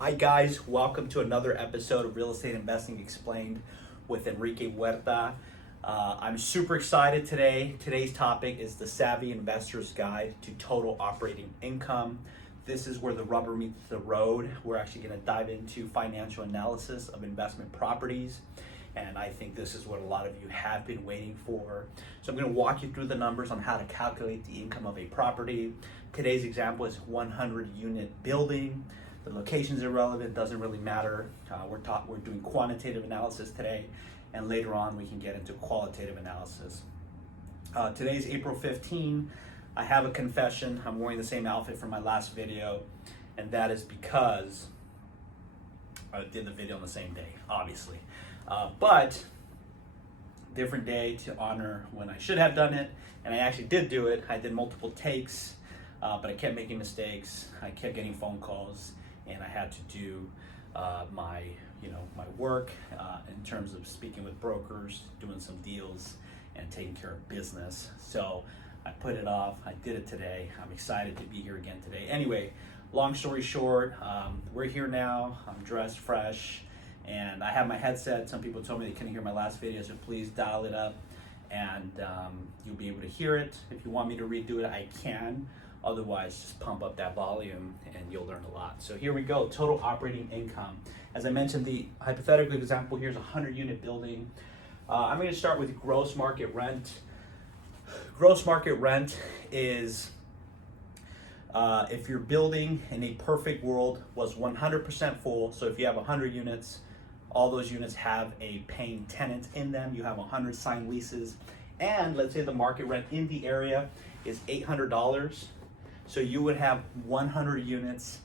Hi guys, welcome to another episode of Real Estate Investing Explained with Enrique Huerta. I'm super excited today. Today's topic is the Savvy Investor's Guide to Total Operating Income. This is where the rubber meets the road. We're actually going to dive into financial analysis of investment properties. And I think this is what a lot of you have been waiting for. So I'm going to walk you through the numbers on how to calculate the income of a property. Today's example is 100 unit building. The location's irrelevant, doesn't really matter. We're doing quantitative analysis today, and later on we can get into qualitative analysis. Today's April 15. I have a confession. I'm wearing the same outfit from my last video, and that is because I did the video on the same day, obviously. But different day to honor when I should have done it, and I actually did do it. I did multiple takes, but I kept making mistakes. I kept getting phone calls, and I had to do my work in terms of speaking with brokers, doing some deals, and taking care of business. So I put it off. I did it today. I'm excited to be here again today. Anyway, long story short, we're here now. I'm dressed fresh, and I have my headset. Some people told me they couldn't hear my last video, so please dial it up, and you'll be able to hear it. If you want me to redo it, I can. Otherwise, just pump up that volume and you'll learn a lot. So here we go, total operating income. As I mentioned, the hypothetical example here is a 100 unit building. I'm going to start with gross market rent. Gross market rent is if your building in a perfect world was 100% full. So if you have 100 units, all those units have a paying tenant in them. You have 100 signed leases. And let's say the market rent in the area is $800. So you would have 100 units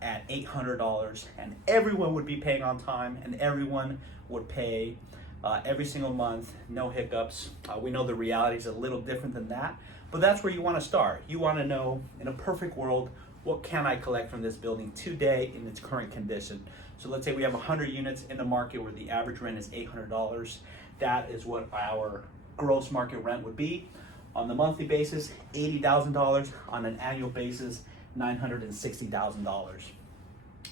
at $800, and everyone would be paying on time, and everyone would pay every single month, no hiccups. We know the reality is a little different than that, but that's where you want to start. You want to know, in a perfect world, what can I collect from this building today in its current condition? So let's say we have 100 units in the market where the average rent is $800. That is what our gross market rent would be. On the monthly basis, $80,000. On an annual basis, $960,000.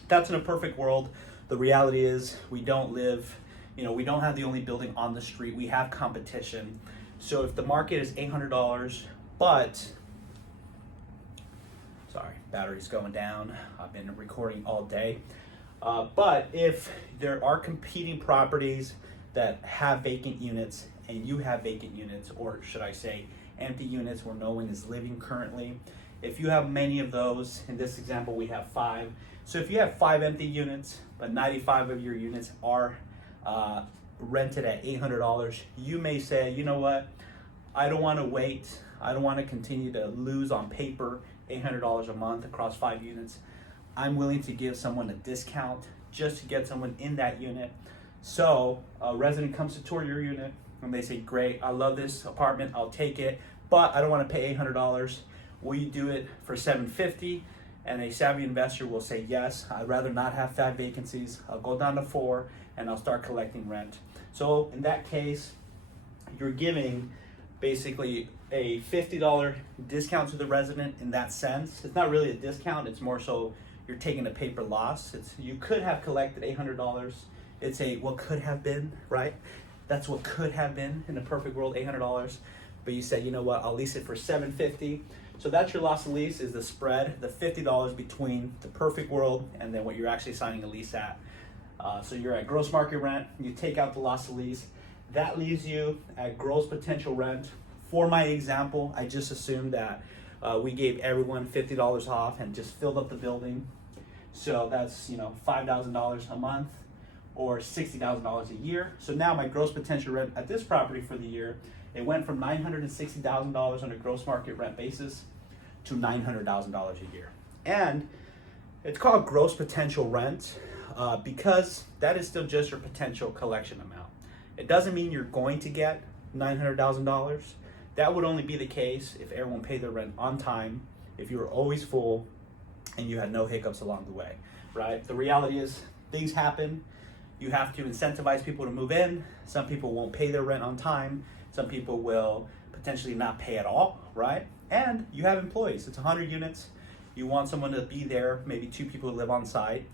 That's in a perfect world. The reality is we don't have the only building on the street. We have competition. So if the market is $800, sorry, battery's going down. I've been recording all day. But if there are competing properties that have vacant units and you have vacant units, or should I say empty units where no one is living currently. If you have many of those, in this example we have 5. So if you have 5 empty units, but 95 of your units are rented at $800, you may say, you know what, I don't want to wait. I don't want to continue to lose on paper $800 a month across 5 units. I'm willing to give someone a discount just to get someone in that unit. So a resident comes to tour your unit, and they say, great, I love this apartment, I'll take it, but I don't want to pay $800. Will you do it for $750? And a savvy investor will say, yes, I'd rather not have 5 vacancies. I'll go down to 4 and I'll start collecting rent. So in that case, you're giving basically a $50 discount to the resident in that sense. It's not really a discount, it's more so you're taking a paper loss. You could have collected $800. It's a what could have been, right? That's what could have been in a perfect world, $800. But you said, you know what, I'll lease it for $750. So that's your loss of lease, is the spread, the $50 between the perfect world and then what you're actually signing a lease at. So you're at gross market rent, you take out the loss of lease. That leaves you at gross potential rent. For my example, I just assumed that we gave everyone $50 off and just filled up the building. So that's $5,000 a month, or $60,000 a year. So now my gross potential rent at this property for the year, it went from $960,000 on a gross market rent basis to $900,000 a year. And it's called gross potential rent because that is still just your potential collection amount. It doesn't mean you're going to get $900,000. That would only be the case if everyone paid their rent on time, if you were always full, and you had no hiccups along the way, right? The reality is things happen. You have to incentivize people to move in. Some people won't pay their rent on time. Some people will potentially not pay at all, right? And you have employees. It's 100 units. You want someone to be there, maybe 2 people to live on site.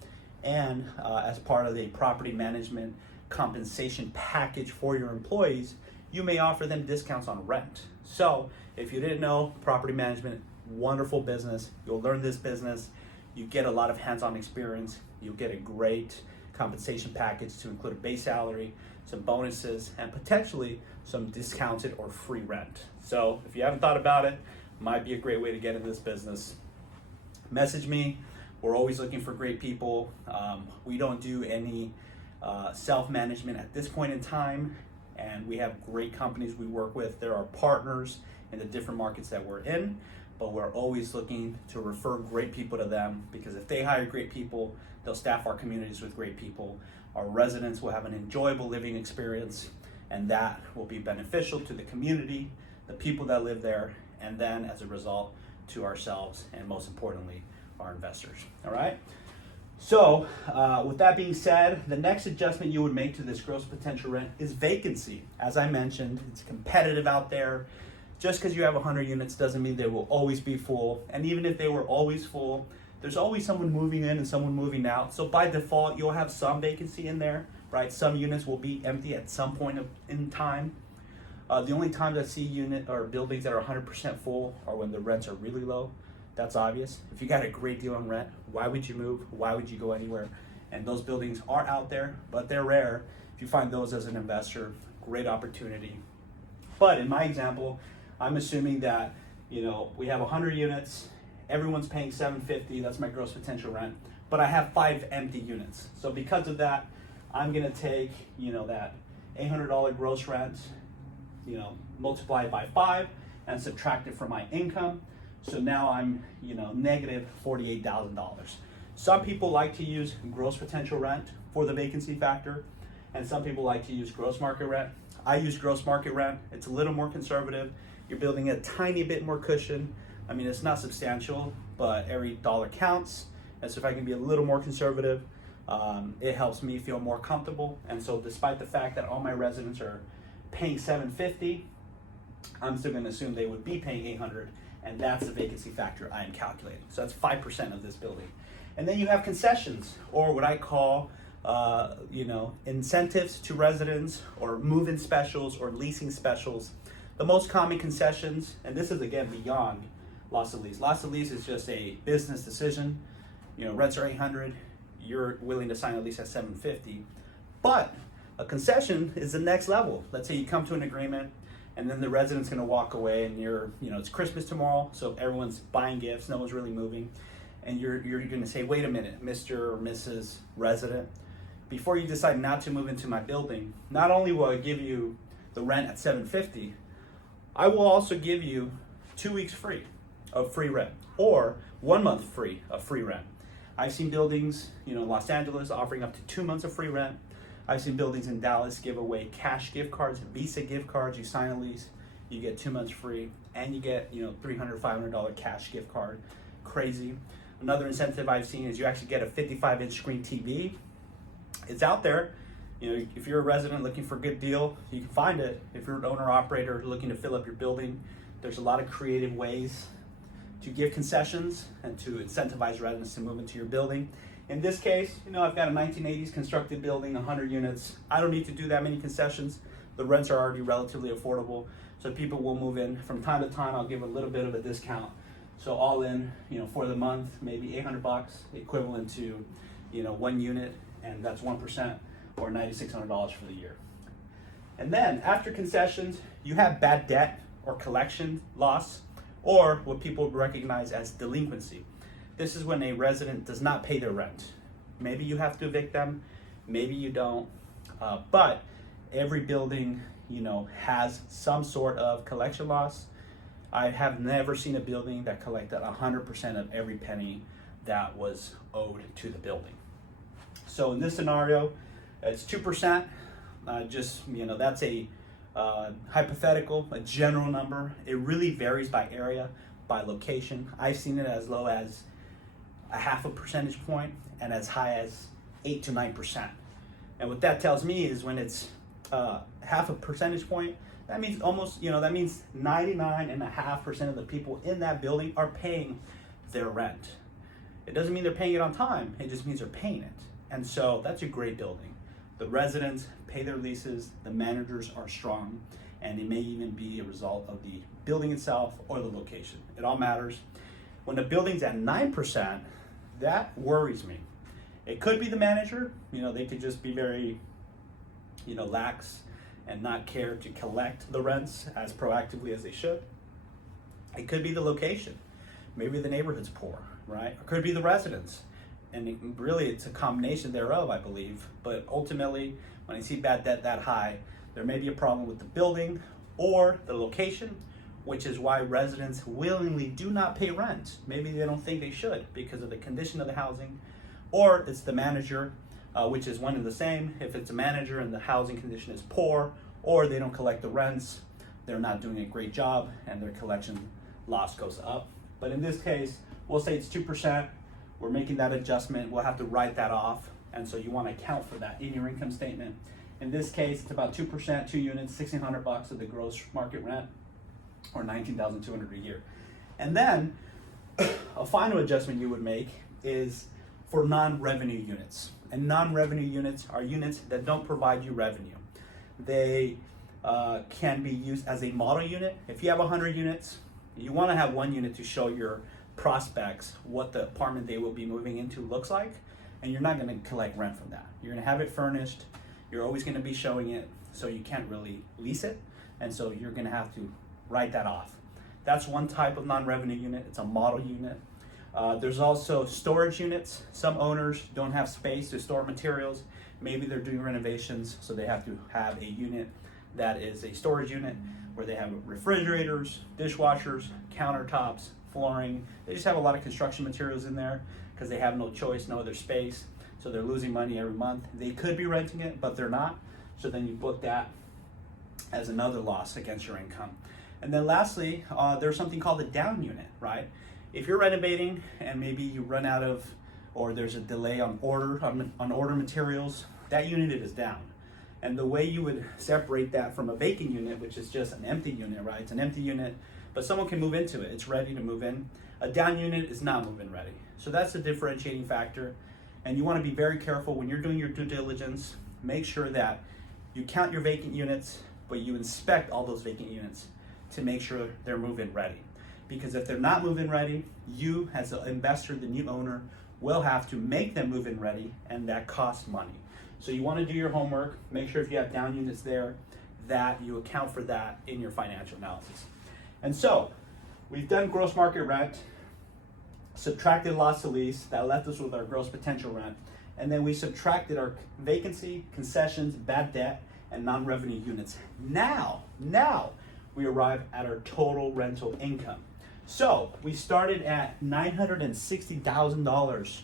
and as part of the property management compensation package for your employees, you may offer them discounts on rent. So if you didn't know, property management, wonderful business. You'll learn this business. You get a lot of hands-on experience. You'll get a great compensation package to include a base salary, some bonuses, and potentially some discounted or free rent. So if you haven't thought about it, might be a great way to get into this business. Message me. We're always looking for great people. We don't do any self-management at this point in time, and we have great companies we work with. There are partners in the different markets that we're in, but we're always looking to refer great people to them, because if they hire great people, they'll staff our communities with great people. Our residents will have an enjoyable living experience, and that will be beneficial to the community, the people that live there, and then as a result to ourselves, and most importantly, our investors. All right? So with that being said, the next adjustment you would make to this gross potential rent is vacancy. As I mentioned, it's competitive out there. Just because you have 100 units doesn't mean they will always be full. And even if they were always full, there's always someone moving in and someone moving out. So by default, you'll have some vacancy in there, right? Some units will be empty at some point in time. The only times I see unit or buildings that are 100% full are when the rents are really low. That's obvious. If you got a great deal on rent, why would you move? Why would you go anywhere? And those buildings are out there, but they're rare. If you find those as an investor, great opportunity. But in my example, I'm assuming that, we have 100 units, everyone's paying $750, that's my gross potential rent, but I have 5 empty units. So because of that, I'm gonna take, that $800 gross rent, multiply it by 5 and subtract it from my income. So now I'm, negative $48,000. Some people like to use gross potential rent for the vacancy factor, and some people like to use gross market rent. I use gross market rent. It's a little more conservative. You're building a tiny bit more cushion. I mean, it's not substantial, but every dollar counts. And so if I can be a little more conservative, it helps me feel more comfortable. And so despite the fact that all my residents are paying $750, I'm still gonna assume they would be paying $800, and that's the vacancy factor I am calculating. So that's 5% of this building. And then you have concessions, or what I call incentives to residents, or move-in specials, or leasing specials. The most common concessions, and this is again beyond loss of lease. Loss of lease is just a business decision. Rents are $800, you're willing to sign a lease at $750. But a concession is the next level. Let's say you come to an agreement, and then the resident's gonna walk away, and it's Christmas tomorrow, so everyone's buying gifts, no one's really moving. And you're gonna say, wait a minute, Mr. or Mrs. Resident, before you decide not to move into my building, not only will I give you the rent at $750, I will also give you 2 weeks free of free rent, or 1 month free of free rent. I've seen buildings, Los Angeles offering up to 2 months of free rent. I've seen buildings in Dallas give away cash gift cards, Visa gift cards. You sign a lease, you get 2 months free, and you get $300, $500 cash gift card. Crazy. Another incentive I've seen is you actually get a 55-inch screen TV. It's out there. If you're a resident looking for a good deal, you can find it. If you're an owner-operator looking to fill up your building, there's a lot of creative ways to give concessions and to incentivize residents to move into your building. In this case, I've got a 1980s constructed building, 100 units. I don't need to do that many concessions. The rents are already relatively affordable, so people will move in. From time to time, I'll give a little bit of a discount. So all in, for the month, maybe $800, equivalent to, 1 unit, and that's 1%, or $9,600 for the year. And then after concessions, you have bad debt or collection loss, or what people recognize as delinquency. This is when a resident does not pay their rent. Maybe you have to evict them, maybe you don't, but every building, has some sort of collection loss. I have never seen a building that collected 100% of every penny that was owed to the building. So in this scenario, it's 2%. That's a hypothetical, a general number. It really varies by area, by location. I've seen it as low as a 0.5 percentage point and as high as 8 to 9%. And what that tells me is when it's 0.5 percentage point, that means almost, that means 99.5% of the people in that building are paying their rent. It doesn't mean they're paying it on time. It just means they're paying it. And so that's a great building. The residents pay their leases, the managers are strong, and it may even be a result of the building itself or the location. It all matters. When the building's at 9%, that worries me. It could be the manager, they could just be very, lax and not care to collect the rents as proactively as they should. It could be the location. Maybe the neighborhood's poor, right? It could be the residents. And really it's a combination thereof, I believe. But ultimately, when I see bad debt that high, there may be a problem with the building or the location, which is why residents willingly do not pay rent. Maybe they don't think they should because of the condition of the housing, or it's the manager, which is one and the same. If it's a manager and the housing condition is poor, or they don't collect the rents, they're not doing a great job and their collection loss goes up. But in this case, we'll say it's 2%. We're making that adjustment. We'll have to write that off. And so you want to account for that in your income statement. In this case, it's about 2%, 2 units, $1,600 of the gross market rent, or $19,200 a year. And then a final adjustment you would make is for non-revenue units. And non-revenue units are units that don't provide you revenue. They can be used as a model unit. If you have 100 units, you want to have one unit to show your prospects what the apartment they will be moving into looks like, and you're not going to collect rent from that. You're going to have it furnished. You're always going to be showing it, so you can't really lease it, and so you're going to have to write that off. That's one type of non-revenue unit. It's a model unit. There's also storage units. Some owners don't have space to store materials. Maybe they're doing renovations, so they have to have a unit that is a storage unit where they have refrigerators, dishwashers, countertops, flooring. They just have a lot of construction materials in there because they have no choice, no other space. So they're losing money every month. They could be renting it, but they're not. So then you book that as another loss against your income. And then lastly, there's something called the down unit, right? If you're renovating and maybe you run out of, or there's a delay on order materials, that unit is down. And the way you would separate that from a vacant unit, which is just an empty unit, right? It's an empty unit, but someone can move into it. It's ready to move in. A down unit is not move-in ready. So that's a differentiating factor. And you want to be very careful when you're doing your due diligence. Make sure that you count your vacant units, but you inspect all those vacant units to make sure they're move-in ready. Because if they're not move-in ready, you as an investor, the new owner, will have to make them move-in ready, and that costs money. So you want to do your homework, make sure if you have down units there, that you account for that in your financial analysis. And so, we've done gross market rent, subtracted loss to lease, that left us with our gross potential rent, and then we subtracted our vacancy, concessions, bad debt, and non-revenue units. Now we arrive at our total rental income. So we started at $960,000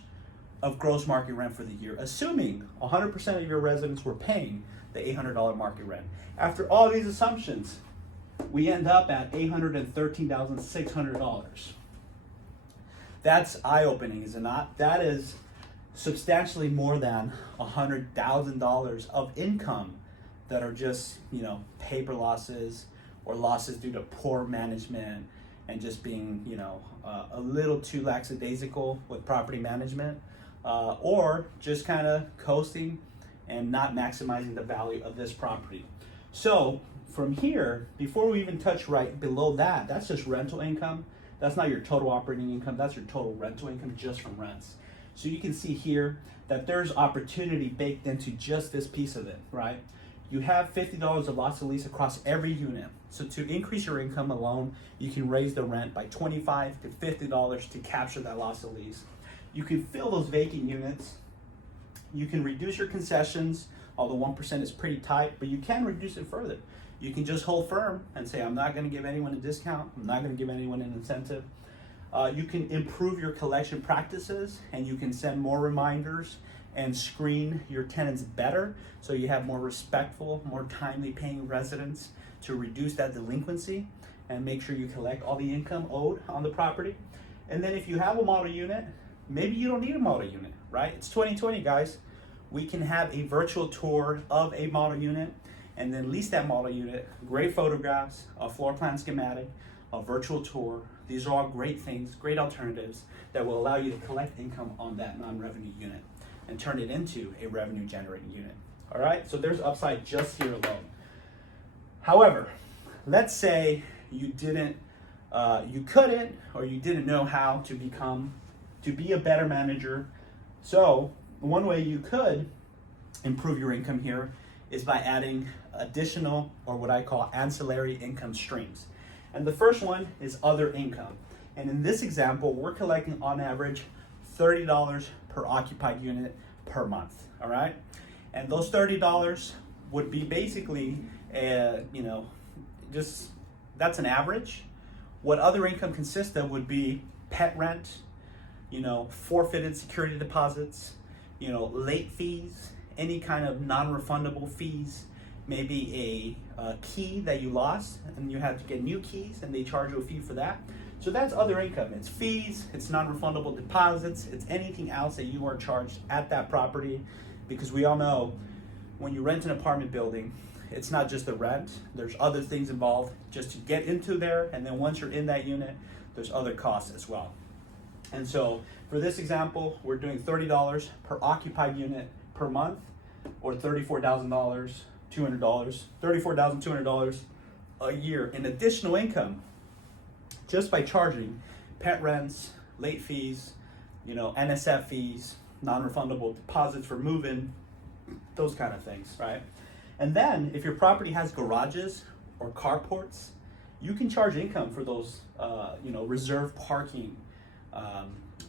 of gross market rent for the year, assuming 100% of your residents were paying the $800 market rent. After all these assumptions, we end up at $813,600. That's eye-opening, is it not? That is substantially more than $100,000 of income that are just, paper losses or losses due to poor management and just being, a little too lackadaisical with property management, or just kind of coasting and not maximizing the value of this property. So from here, before we even touch right below that, that's just rental income. That's not your total operating income. That's your total rental income just from rents. So you can see here that there's opportunity baked into just this piece of it, right? You have $50 of loss to lease across every unit. So to increase your income alone, you can raise the rent by $25 to $50 to capture that loss to lease. You can fill those vacant units. You can reduce your concessions, although 1% is pretty tight, but you can reduce it further. You can just hold firm and say, I'm not going to give anyone a discount. I'm not going to give anyone an incentive. You can improve your collection practices, and you can send more reminders and screen your tenants better so you have more respectful, more timely paying residents to reduce that delinquency and make sure you collect all the income owed on the property. And then if you have a model unit, maybe you don't need a model unit, right? It's 2020, guys. We can have a virtual tour of a model unit and then lease that model unit, great photographs, a floor plan schematic, a virtual tour. These are all great things, great alternatives that will allow you to collect income on that non-revenue unit. and turn it into a revenue generating unit. All right, so there's upside just here alone. However, let's say you didn't, you couldn't, or you didn't know how to be a better manager. So one way you could improve your income here is by adding additional, or what I call ancillary income streams. And the first one is other income. And in this example, we're collecting on average $30 per occupied unit per month, all right? And those $30 would be basically, that's an average. What other income consists of would be pet rent, forfeited security deposits, late fees, any kind of non-refundable fees, maybe a key that you lost and you have to get new keys and they charge you a fee for that. So that's other income. It's fees, it's non-refundable deposits, it's anything else that you are charged at that property, because we all know when you rent an apartment building, it's not just the rent, there's other things involved just to get into there, and then once you're in that unit, there's other costs as well. And so for this example, we're doing $30 per occupied unit per month, or $34,200, $34,200 a year in additional income, just by charging pet rents, late fees, NSF fees, non-refundable deposits for move-in, those kind of things, right? And then if your property has garages or carports, you can charge income for those, reserve parking.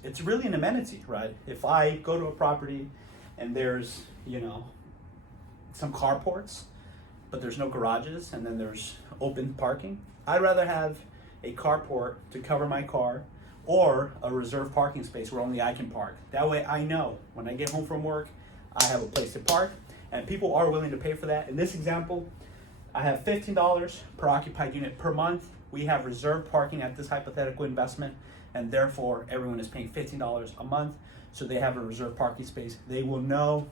It's really an amenity, right? If I go to a property and there's, some carports, but there's no garages, and then there's open parking, I'd rather have a carport to cover my car, or a reserve parking space where only I can park. That way I know when I get home from work, I have a place to park, and people are willing to pay for that. In this example, I have $15 per occupied unit per month. We have reserve parking at this hypothetical investment, and therefore everyone is paying $15 a month, so they have a reserve parking space. They will know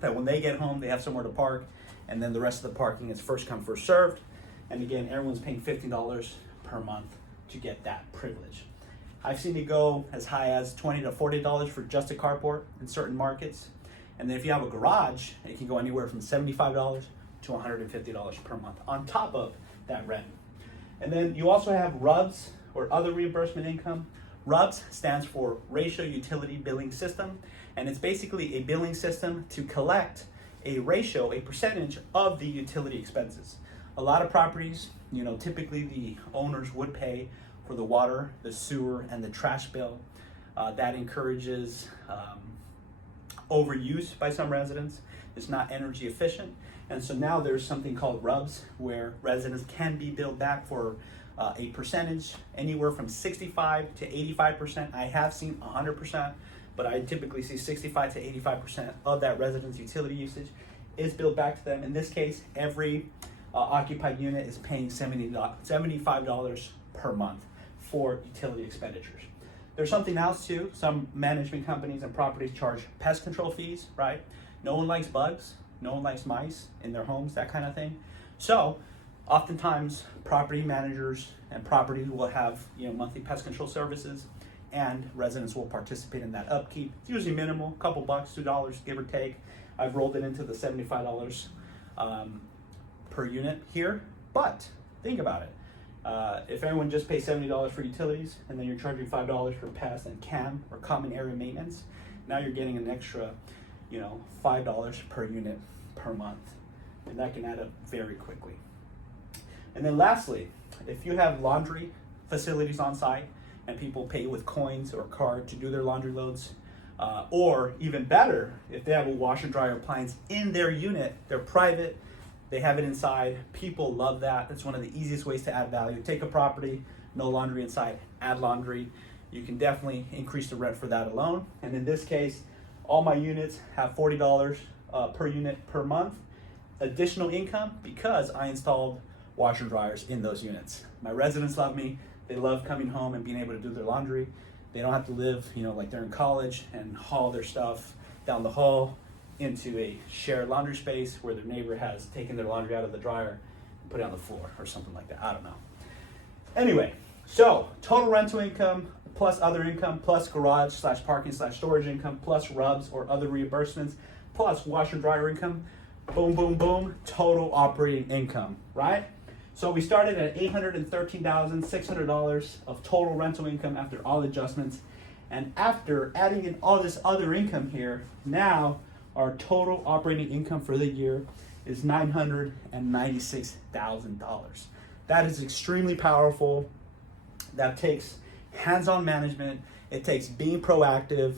that when they get home, they have somewhere to park, and then the rest of the parking is first come, first served. And again, everyone's paying $15 per month to get that privilege. I've seen it go as high as $20 to $40 for just a carport in certain markets. And then if you have a garage, it can go anywhere from $75 to $150 per month on top of that rent. And then you also have RUBS, or other reimbursement income. RUBS stands for Ratio Utility Billing System, and it's basically a billing system to collect a ratio, a percentage of the utility expenses. A lot of properties, typically the owners would pay for the water, the sewer, and the trash bill. That encourages overuse by some residents. It's not energy efficient. And so now there's something called RUBS, where residents can be billed back for a percentage, anywhere from 65 to 85%. I have seen 100%, but I typically see 65 to 85% of that resident's utility usage is billed back to them. In this case, every occupied unit is paying $75 per month for utility expenditures. There's something else too. Some management companies and properties charge pest control fees, right? No one likes bugs, no one likes mice in their homes, that kind of thing. So oftentimes property managers and properties will have monthly pest control services, and residents will participate in that upkeep. It's usually minimal, a couple bucks, $2, give or take. I've rolled it into the $75 per unit here, but think about it. If everyone just pays $70 for utilities, and then you're charging $5 for pest and CAM, or common area maintenance, now you're getting an extra, $5 per unit per month, and that can add up very quickly. And then lastly, if you have laundry facilities on site and people pay with coins or card to do their laundry loads, or even better, if they have a washer dryer appliance in their unit, they're private, they have it inside, people love that. It's one of the easiest ways to add value. Take a property, no laundry inside, add laundry. You can definitely increase the rent for that alone. And in this case, all my units have $40 per unit per month additional income because I installed washer dryers in those units. My residents love me. They love coming home and being able to do their laundry. They don't have to live, like they're in college and haul their stuff down the hall into a shared laundry space where their neighbor has taken their laundry out of the dryer and put it on the floor or something like that. I don't know. Anyway, so total rental income, plus other income, plus garage slash parking slash storage income, plus RUBS or other reimbursements, plus washer dryer income. Boom, boom, boom, total operating income, right? So we started at $813,600 of total rental income after all adjustments. And after adding in all this other income here, now our total operating income for the year is $996,000. That is extremely powerful. That takes hands-on management. It takes being proactive.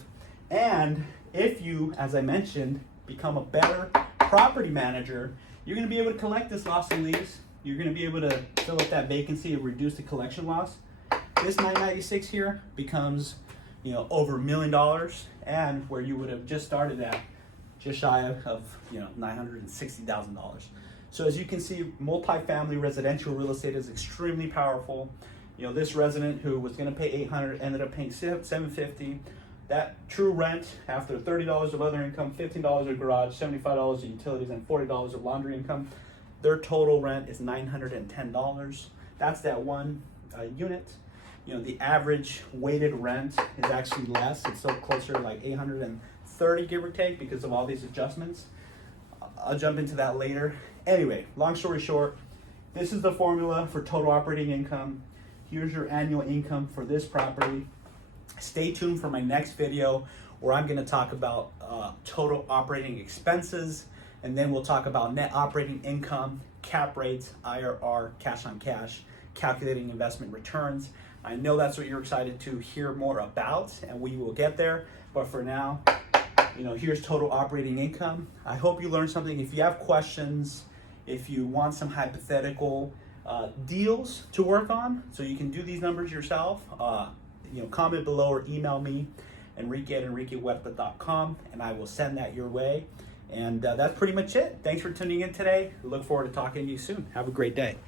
And if you, as I mentioned, become a better property manager, you're going to be able to collect this loss and lease. You're going to be able to fill up that vacancy and reduce the collection loss. This 996 here becomes, over $1 million, and where you would have just started at just shy of $960,000. So as you can see, multifamily residential real estate is extremely powerful. This resident who was going to pay $800 ended up paying $750. That true rent after $30 of other income, $15 of garage, $75 of utilities, and $40 of laundry income, their total rent is $910. That's that one unit. The average weighted rent is actually less. It's still closer to like $830, give or take, because of all these adjustments. I'll jump into that later. Anyway, long story short, this is the formula for total operating income. Here's your annual income for this property. Stay tuned for my next video where I'm going to talk about total operating expenses, and then we'll talk about net operating income, cap rates, IRR, cash on cash, calculating investment returns. I know that's what you're excited to hear more about, and we will get there. But for now, here's total operating income. I hope you learned something. If you have questions, if you want some hypothetical deals to work on, so you can do these numbers yourself, comment below or email me, enrique@enriquehuerta.com, and I will send that your way. And that's pretty much it. Thanks for tuning in today. Look forward to talking to you soon. Have a great day.